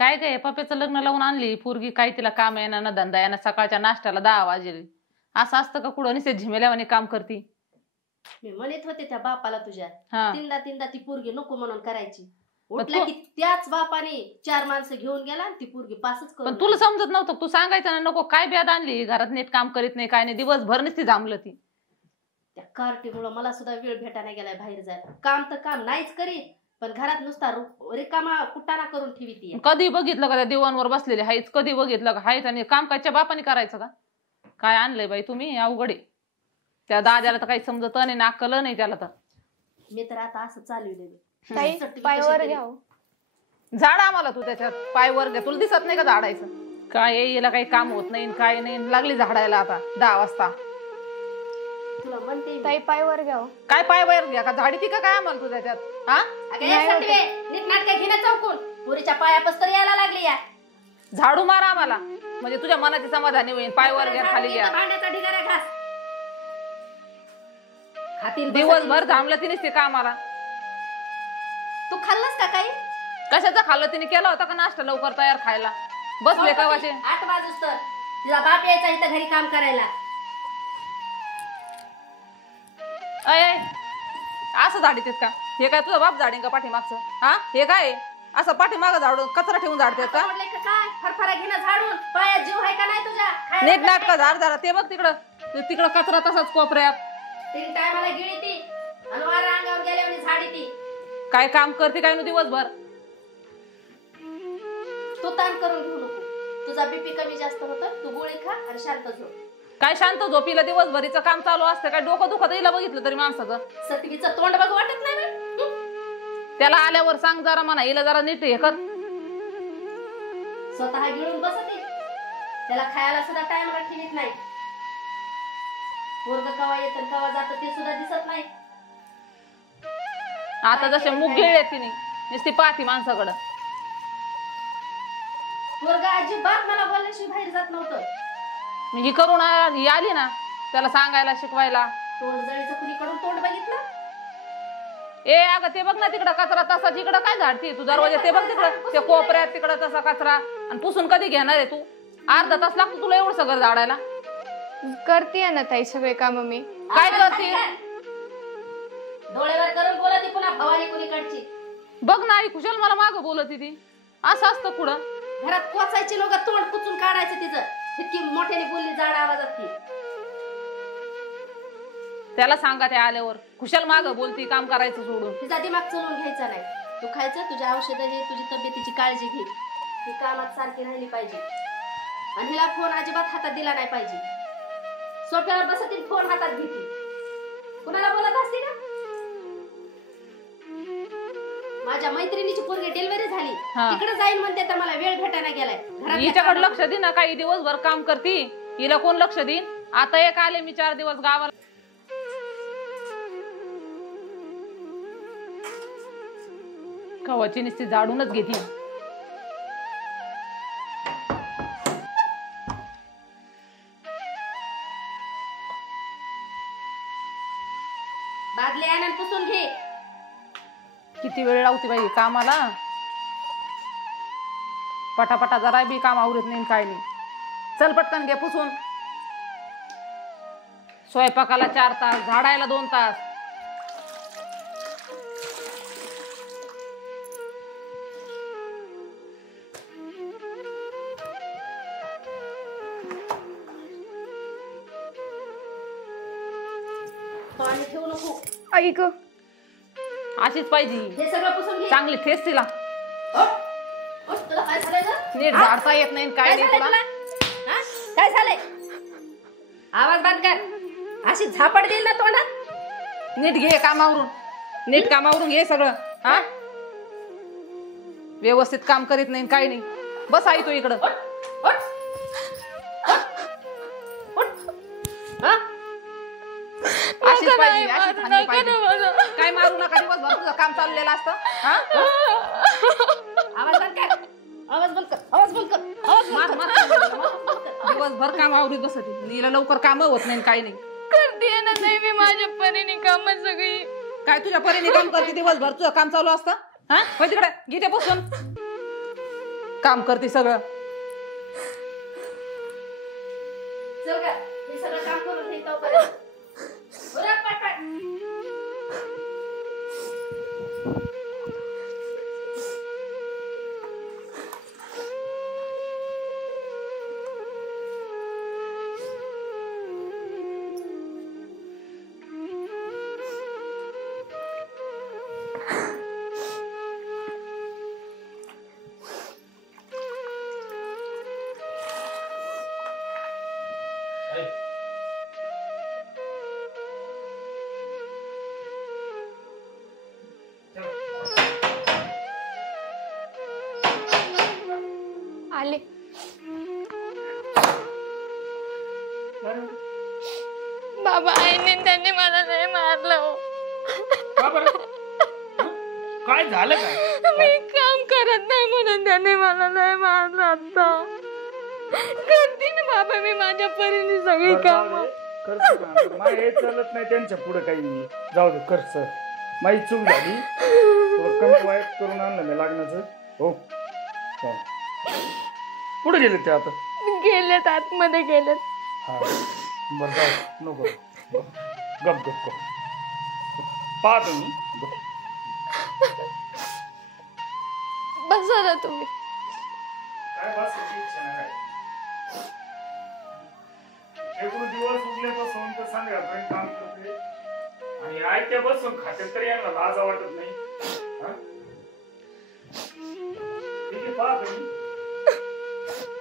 काय गे पप्याचं लग्न लावून आणली पोरगी, काय तिला काम येणार ना धंदा येणार, सकाळच्या नाश्त्याला 10 वाजेल. असं असतं का कुठं निसे झिमेल्यावानी काम करती? मी म्हणत होते त्या बापाला तुझ्या हा तीनदा ती पोरगी नको म्हणून करायची. उठला की त्याच बापाने 4 माणसं घेऊन गेला आणि ती पोरगी पासच करून. पण तुला समजत नव्हतं? तू सांगायचं ना नको, काय ब्याद आणली घरात, नीट काम करीत नाही काय नाही, दिवसभर नुसती जांभलं ती. त्या कार्टीमुळे मला सुद्धा वेळ भेटायला गेलाय बाहेर जायला. काम तर काम नाहीच करी, पण घरात नुसता रिकामा कुटाणा करून ठेवी ती. कधी बघितलं का त्या दिवाणवर बसलेले हायच? कधी बघितलं का हायच? आणि काम कायच्या बापाने करायचं का? काय आणलंय बाई तुम्ही अवघडे. त्या दाद्याला तर काही समजत नाही, नाकल नाही त्याला. तर मी तर आता असं चालवलेलं. पायवर घ्याव झाड आम्हाला, तू त्याच्यात पाय वर घ्या. तुला दिसत नाही का झाडायचं? काय याला काही काम होत नाही काय नाही, लागली झाडायला आता 10 वाजता. तुला म्हणते ताई पायवर घ्याव. काय पाय वर घ्या का? झाडी ती का काय आम्हाला तू त्याच्यात? हा नीट नाटक घेणं चौकून पुरीच्या पायापस्तर यायला लागली या. झाडू मारा आम्हाला, म्हणजे तुझ्या मनाची समाधानी होईल. पाय वर घ्या, खाली घ्या. भांड्याचा ढिगारा घास. दिवसभर थांबलं तिनेच ते कामाला. तू खाल्लंस का काही? कशाचं खाल्लं? तिने केला होता का नाश्ता लवकर तयार खायला? बसले कवाचे 8 वाजूस तर तिचा बाप यायचा इथं घरी काम करायला. अय असं झाडीत का? हे काय तुझा बाप झाडीन का पाठीमागचं? हा हे काय असं पाठीमागं झाडून कचरा ठेवून झाडते का? काय फरफरा घेणं झाडून पायात जीव आहे का नाही तुझ्या? नीट नाटक झाड झाला ते बघ तिकडं. तिकडं कचरा तसाच कोपऱ्यात. 3 टायमाला गिळी ती आणि वार अंगावर गेल्यावर झाडी ती. काय काम करते काय नु दिवसभर? तू ताण करून घेऊ नको. तुझा बीपी कमी जास्त होतं, तू गोळी खा आणि शांत झोप. काय शांत झोपीला? दिवसभरीचं काम चालू असतं. काय डोकं दुखत हिला बघितलं तरी माणसाचं? सटवीचं तोंड बघ वाटत नाही ना. त्याला आल्यावर सांग जरा म्हणा हिला जरा नीट हे कर. स्वतः गिळून बसते, त्याला खायला सुद्धा टाइमला ठेवीत नाही. पोरग कवा येतं कवा जातं ते सुद्धा दिसत नाही. आता जसे मुग गिळले तिने नुसती पाहती माणसाकडं. पोरग अजिबात मला बोलल्याशिवाय बाहेर जात नव्हतं. ही करून आली ना त्याला सांगायला शिकवायला. तोंड जळीचं कुणीकडून तोंड बघितलं? ए अगं ते बघ ना तिकडं कचरा तसा, तिकडं काय झाडती तू? दरवाजा ते बघ तिकडं, त्या कोपऱ्यात तिकडं तसा कचरा. आणि पुसून कधी घेणार आहे तू? अर्धा तास लागतो तुला एवढं सगळं झाडायला? करते ना ताई सगळे काम मी. काय करते? डोळ्यावर करून बोलती पुन्हा भवानी कुणीकडची. बघ ना आई कुशल मला मागं बोलती ती. असं असतं कुठं? घरात कोचायची लोक तोंड कुचून काढायचं तिचं. इतकी मोठ्याने बोलली जाड आवाजात ती. त्याला सांगा ते आल्यावर कुशल मागं बोलती काम करायचं सोडून. तिचा दिमाग चलवून घ्यायचा नाही. तू खायचं, तुझ्या औषधं हे, तुझी तब्येतीची काळजी घे. ती कामात सारखी राहिली पाहिजे आणि हिला फोन अजिबात हातात दिला नाही पाहिजे. सोफ्यावर बसती फोन हातात घेते. कुणाला बोलत असते का? माझ्या मैत्रिणीची पोरगी डिलिव्हरी झाली, तिकडे जाईन म्हणते तर मला वेळ भेटायला गेलाय. हिच्याकडे लक्ष दे ना. काही दिवसभर काम करती, हिला कोण लक्ष देईन? आता एक आले मी 4 दिवस गावाला. कवाची नुसती झाडूनच घेते. बादली आण पुसून घे. किती वेळ लावते बाई कामाला. पटापटा जरा बी काम आवरत नाही काय नाही. चल पटकन घे पुसून. स्वयंपाकाला 4 तास, झाडायला 2 तास. पाणी ठेवू नको. ऐक अशीच पाहिजे. हे सगळं पुसून घे. चांगली ठेस तिला. तुला काय झालंय ग? नीट झाडता येत नाही काय नाही तुला. काय झालंय? आवाज बंद कर. अशी झापड देईल ना तोंडात. नीट घे कामावरून. नीट कामावरून घे सगळं. हा व्यवस्थित काम करीत नाही काय नाही. बस आई तू इकडं. अशीच पाहिजे. काय मारू नका. दिवसभर तुझं काम चाललेलं असतं. आवाज बंद कर. आवाज बंद कर. आवाज बंद कर. दिवसभर काम आवरीत बसत. हिला लवकर काम होत नाही काय नाही. करते ना नाही मी माझ्या परीने काम सगळी. काय तुझ्या परीने काम करते दिवसभर? तुझं काम चालू असतं. हा तिकडे घेते बसून. काम करते सगळं. चल का हे सगळं काम करून हे तोपर्यंत उरक पटपट. आले. बाबा आईने त्यांनी मला नाही मारलं हो. का बरं? काय झालं काय? मी काम करत नाही म्हणून त्याने मला नाही मारलं. आता करते ना बाबा मी माझ्या परीने सगळी काम. हे चालत नाही त्यांच्या पुढे काही. जाऊ दे करच. माझी चूक झाली. थोडं कमी वाईट करून आणलं मी लग्नाचं. हो पुढे गेले ते आता. गेलेत आतमध्ये गेलेत. हा बरं जाऊ नको. गप गप गप पाहतो मी. बसा ना तुम्ही. काय बसायची इच्छा नाही काय. एकूण दिवस उगल्यापासून तर संध्याकाळपर्यंत काम करते आणि आयत्या बसून खात्यात तरी यांना लाजा वाटत नाही. हा? ठीक आहे पाहतो मी.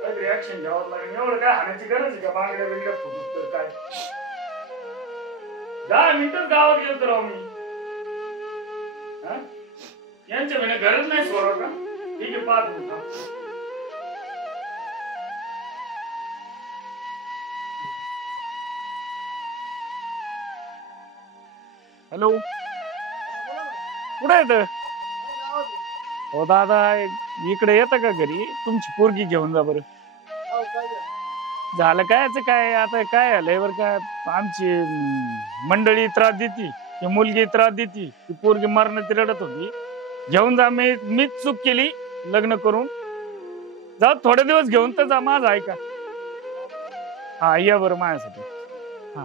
काहीतरी ऍक्शन घ्यावं लागेल. एवढं काय हाणायची गरज आहे का? बांगड्या बिंगड्या फुटत तर काय 10 मिनिटच गावात गेलो तर राहू मी. हा? यांच्या म्हणे गरज नाही सोडा का. ठीक आहे पाहतो मी. हॅलो कुठे येत हो दादा? इकडे येतं का घरी? तुमची पोरगी घेऊन जा बरं. झालं काय काय आता काय झालंय बरं का. आमची मंडळी त्रास देती. ती मुलगी त्रास देती. ती पोरगी मरणाची रडत होती. घेऊन जा. मीच चूक केली लग्न करून. जा थोडे दिवस घेऊन तर जा. माझं ऐका. हा या बरं माझ्यासाठी. हा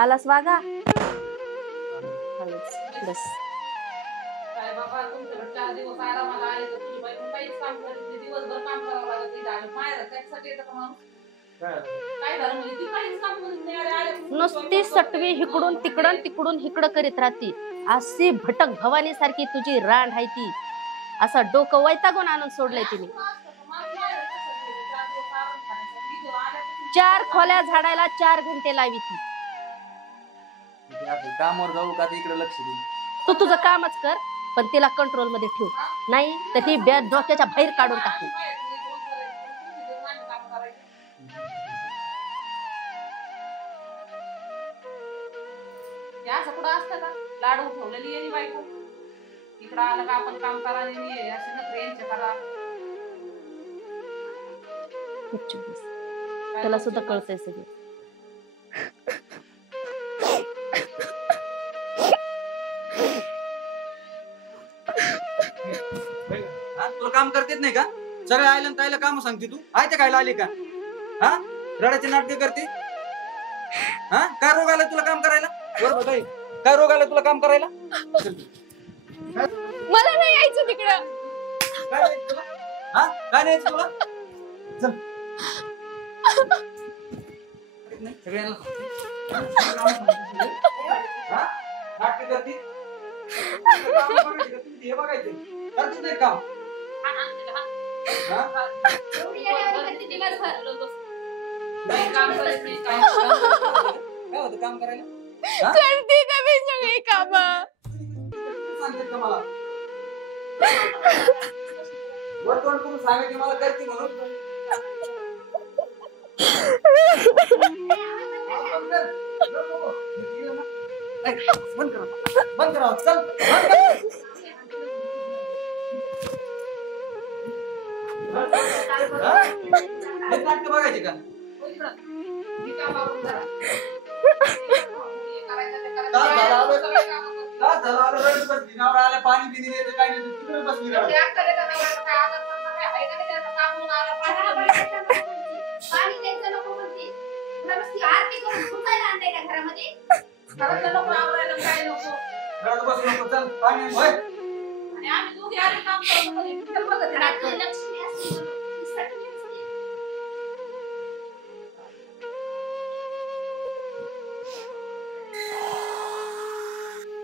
आलास वागा. बस काय बाबा तुमच्याकडे 4 दिवस आरामाला आले तर तुझी बायको काहीच काम करत नाही. दिवसभर काम करावं लागत नाही. आणि माहेर त्याच्यासाठी येतं का माणूस? काय झालं म्हणजे ती काहीच काम करत नाही. आले नुसती सटवी हिकडून तिकडून तिकडून हिकडं करीत राहती. अशी भटक भवानी सारखी तुझी रांड आहे ती. असं डोकं वैतागून आणून सोडलंय तिने. 4 खोल्या झाडायला 4 घंटे लावी ती. कामावर जाऊ का इकडे लक्ष देऊ. तू तुझं कामच कर पण तिला कंट्रोल मध्ये ठेव. नाही तर ती डोक्याच्या बाहेर काढून टाकू. असं कुठं असतं का? लाडू ठेवलेली आहे बायको. इकडं आलं का आपण काम करा आणि असे नखरे यांचे करा. त्याला सुद्धा कळतंय सगळं. तुला काम करतेच नाही का? सगळे आयला ताईला काम सांगते तू. आयते खायला आली का? हा रडाचे नाटक करते. हा काय रोग आला तुला काम करायला? बरोबर काय रोग आला तुला काम करायला? मला नाही यायचं तिकडं. काय नाही तुला? हा काय नाही तुला? चल सगळ्यांना नाटक करते. हे बघायचं करतेच नाही काम. काम करत नाही काय काय होतं काम करायला? करते ना मी सगळी कामं. सांगते का मला? वर तोंड करून सांगायचे मला करते म्हणून. बंद करा, बंद करा, चल बंद करा. हे नाटक बघायचे का? पाणी पिणी देते काय नाही तिकडे बसली पाणी द्यायचं नको म्हणते. तुला नुसती आरती करून घुसायला आणलंय का घरामध्ये? घरातलं नको आवरायला काय नको. घरात बसू नको, चल पाणी आण. होय. आणि आम्ही दोघी आधी काम करतो कधी पिक्चर बघत घरात राहतो. लक्ष्मी असते म्हणून तीसाठी असते.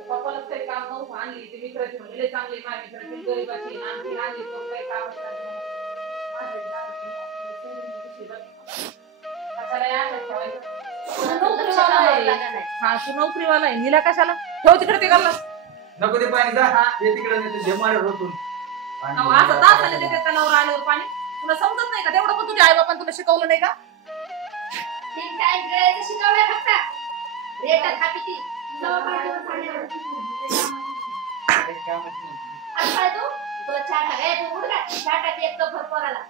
पप्पाला काही काम नव्हतं आणली ती मित्राची म्हणजे लय चांगली माझी मित्राची गरीबाची आणखी आणली तो काही काम हा तू नोकरीवाला आहे नीला कशाला ठेव तिकडे ते गल्ला नको ते पाणी जा ते तिकडे नाही ते मारे रोतून असं तासाने देते का नवरा आल्यावर पाणी तुला समजत नाही का तेवढं पण तुझ्या आई बापान तुला शिकवलं नाही का तीन टाइम गिळायचं शिकवलंय फक्त. रेटात हापी ती. आज काय तू? तुला चहा टाक. ए, तू उठ का? चहा टाक एक कप भर पोराला.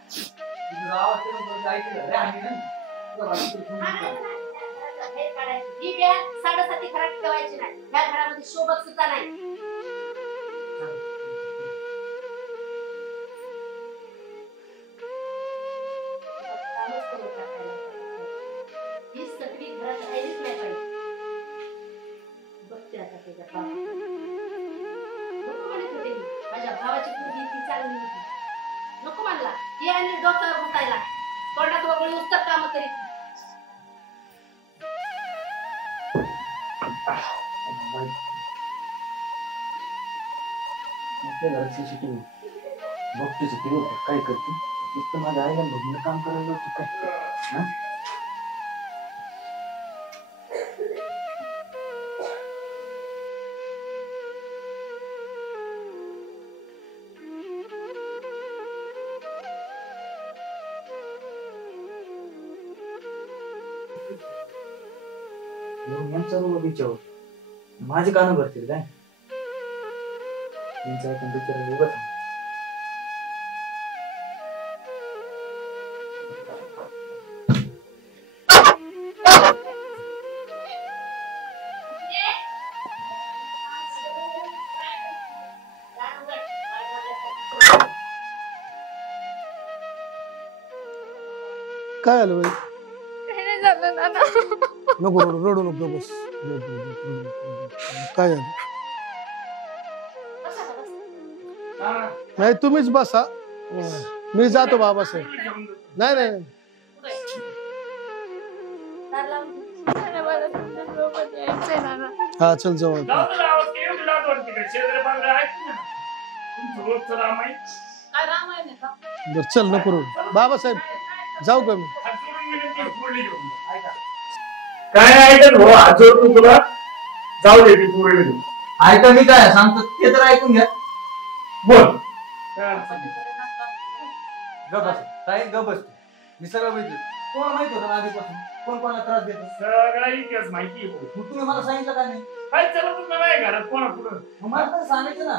हे काढायची. ही बॅग 7:30 घरात ठेवायची नाही. या घरामध्ये शोभत सुद्धा नाही. ही सगळी घरात राहिलीच नाही पाहिजे. बघते आता त्याच्या बापाकडे. नको म्हणत होते मी. माझ्या भावाची मुलगी ती चांगली होती. नको म्हणला. ती आणि डोक्यावर घुसायला. तोंडात वगळी उत्तर काम करीत. काय करते नुसतं माझ्या आईला बघणं काम करायला होतं काय. माझे कान भरतील काय उगत काय आलं बाई काही नाही झालं नाना. नको रडू नको बस काय झालं नाही तुम्हीच बसा मी जातो बाबासाहेब नाही नाही मला तुमच्यासोबत यायचंय नाना. हा चल जवळ काय रामायण आहे का बर चल नको रडू बाबासाहेब जाऊ का मी काय ऐकत हो हात जोडतो तुला जाऊ दे ती पोरीला घेऊन. ऐका मी काय सांगतो ते तर ऐकून घ्या. बोल ग बस काय ग बस मी सगळं बघितलं. कोणाला माहित होतं ना आधीपासून कोण कोणाला त्रास देतो. सगळा इतिहास माहिती आहे भाऊ. मग तुम्ही मला सांगितलं का नाही. काय चला तुम्ही नाही घरात कोणा पुढं मग मला तर सांगायचं ना.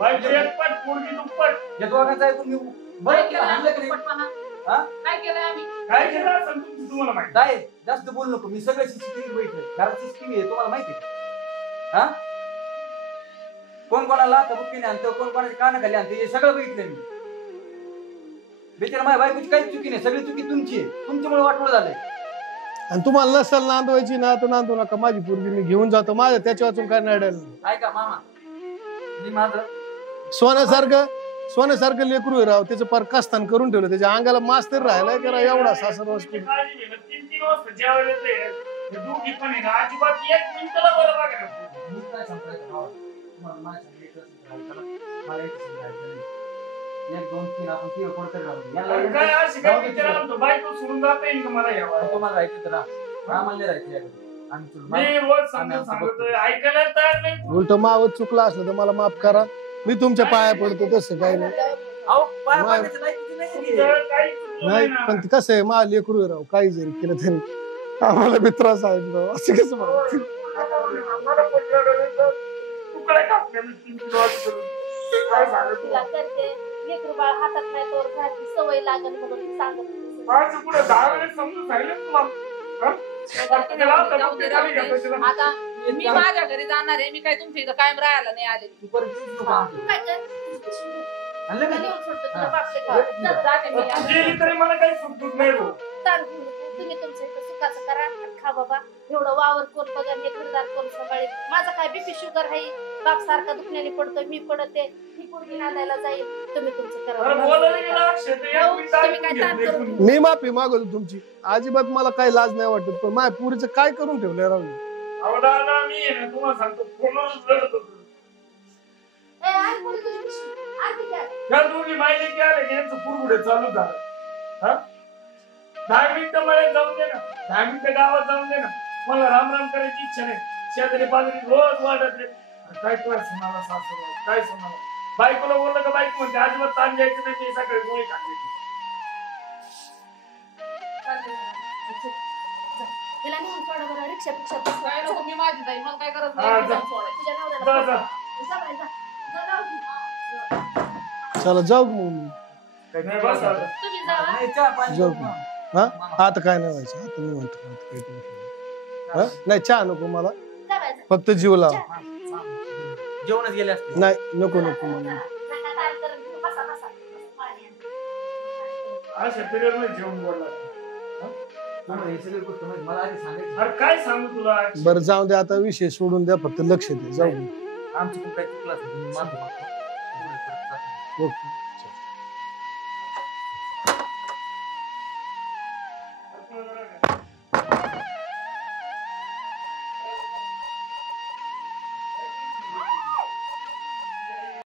बाई एकपट पोरगी दुप्पट या दोघांचं ऐकून मी बरं केलं हाणलं की नाही. पटपणा. हा? काय केलंय आम्ही काय केलं असं तुम्हाला माहिती काय जास्त बोलू नको. मी सगळं सीसीटीव्ही बघितलं. घरात सीसीटीव्ही आहे तुम्हाला माहिती आहे. हा कोण कोणाला आता बुक्कीने आणतो कोण कोणाच्या कानाखाली आणतो हे सगळं बघितलं मी. बेचारा माझ्या बायकोची काहीच चुकी नाही. सगळी चुकी तुमची आहे. तुमच्यामुळे वाटवलं झालंय. आणि तुम्हाला नसल नांदवायची ना तर नांदू नका माझी पोरगी मी घेऊन जातो माझ्या त्याच्या वाचून काय नडेल ऐका मामा मी माझं सोन्यासारखं लेकरू आहे राव त्याचं पार कास्तान करून ठेवलं त्याच्या अंगाला मास तरी राहिलाय करा एवढा सासर काळजी घेणं 3-3 वाजता जेवायला येते दोघी पण आहे ना अजिबात 1 मिनिटाला बरं बघा. मी काय सांगायचं भावा तुम्हाला माझ्या मला एक सांगायचं नाही. 1 2 3 आपण ती पडतच राहू. काय अशी काय विचारायला म्हणतो बायको सोडून जाता येईल का मला यावं तुम्हाला राहायचं तर आम्हाला राहायचं मी रोज समजून सांगतोय ऐकायला तयार नाही. उलट मावत चुकला असलं तर मला माफ करा मी तुमच्या पाया पडतो तसं काही नाही अहो पाया पडण्याच्या लायकीची नाही ती. तुझं काहीच चुकलं नाही ना. पण ते कसं आहे मला लेकरू आहे राव काही जरी केलं तरी आम्हाला बी त्रास आहे राव असं कसं म्हणत मला पण रडायला तुकडे कापले मी 3 किलो आज करून. काय सांगू तुला तुला? करते लेकरू बाळ हातात नाही तोवर घराची सवय लागल म्हणून सांगत होते. माझं पुढे 10 वेळेस समजून सांगितलं तुला हा? त्याला आता जाऊ दे, फक्त राहू खाली दे. घातलं तिला. आता मी माझ्या घरी जाणार आहे, मी काय तुमच्या इथं कायम राहायला नाही आले. तू परत येऊच नको आमच्या. तू काय कर आणलं का? तुला नेऊन सोडतो तुला हा. बापले हा. का जाते मी. तू गेली तरी मला काही सुटत नाही भाऊ. ताण घेऊ नको. तुम्ही तुमचं इथं सुखाचं करा आणि खा बाबा. एवढं वावर कोण बघा हे घरदार कोण सांभाळेल. माझा काय बीपी शुगर आहे बाप सारखा दुखण्याने पडतोय मी पडते ही पोरगी नांदायला जाईल तुम्ही तुमचं अरे करा बोलायला गेला अक्षय तर एक भाऊ, मिनिट तुम्ही ऐकून काय घेत ताण नाही करून कोणी. मी माफी मागवतो तुमची अजिबात मला काही लाज नाही वाटत पण माझ्या पुरीचं काय करून ठेवलंय राव अहो दादा मी आहे ना तुम्हाला सांगतो फोनवरच रडत होतो. ए, आई पोरी तुझी पिशवी. आरती घ्या. या दोघी माहिती की आले की यांचं पुरगुडे चालू झालं हा 10 मिनिटं मळ्यात जाऊन दे ना 10 मिनिटं गावात जाऊन दे ना मला राम राम करायची इच्छा नाही शेजारी पाजारी रोज वाढत रे काय सुनाला सासू काय सुनाला बायकोला बोललं का बायको म्हणते अजिबात ताण द्यायचं नाही ते सगळे गोळी खाल्ली हिला नेऊन सोडा बरं रिक्षा पिक्षा काय नको, मी माझी जाईल, मला काय गरज हा, नाही, मी जा. जाऊन सोडायचं. तुझ्या जा, नवऱ्याला जा. जा बाई, जा. जा, जाऊ. चला जाऊ मग नाही बस आता. तुम्ही जावा नाही, चहा पाणी जाऊ. करू ना. हा आता काय नाही व्हायचं आता मी म्हणतो आता काही टेन्शन नाही. हा? नाही चहा नको मला जा बाई, जा. फक्त जीव लाव हा, जेवणच गेले असते नाही नको नको मला नका ताण करून घेऊ. बसा, बसा. पाणी आण. अशा पिरियड मध्ये जेवण बोलला तुम्हाला ही सगळी गोष्ट माहिती मला आधी सांगायची अरे काय सांगू तुला बरं जाऊ दे आता विषय सोडून द्या फक्त लक्ष दे जाऊ दे आमची पण काही चुकलं असेल तर मी माफी मागतो. ओके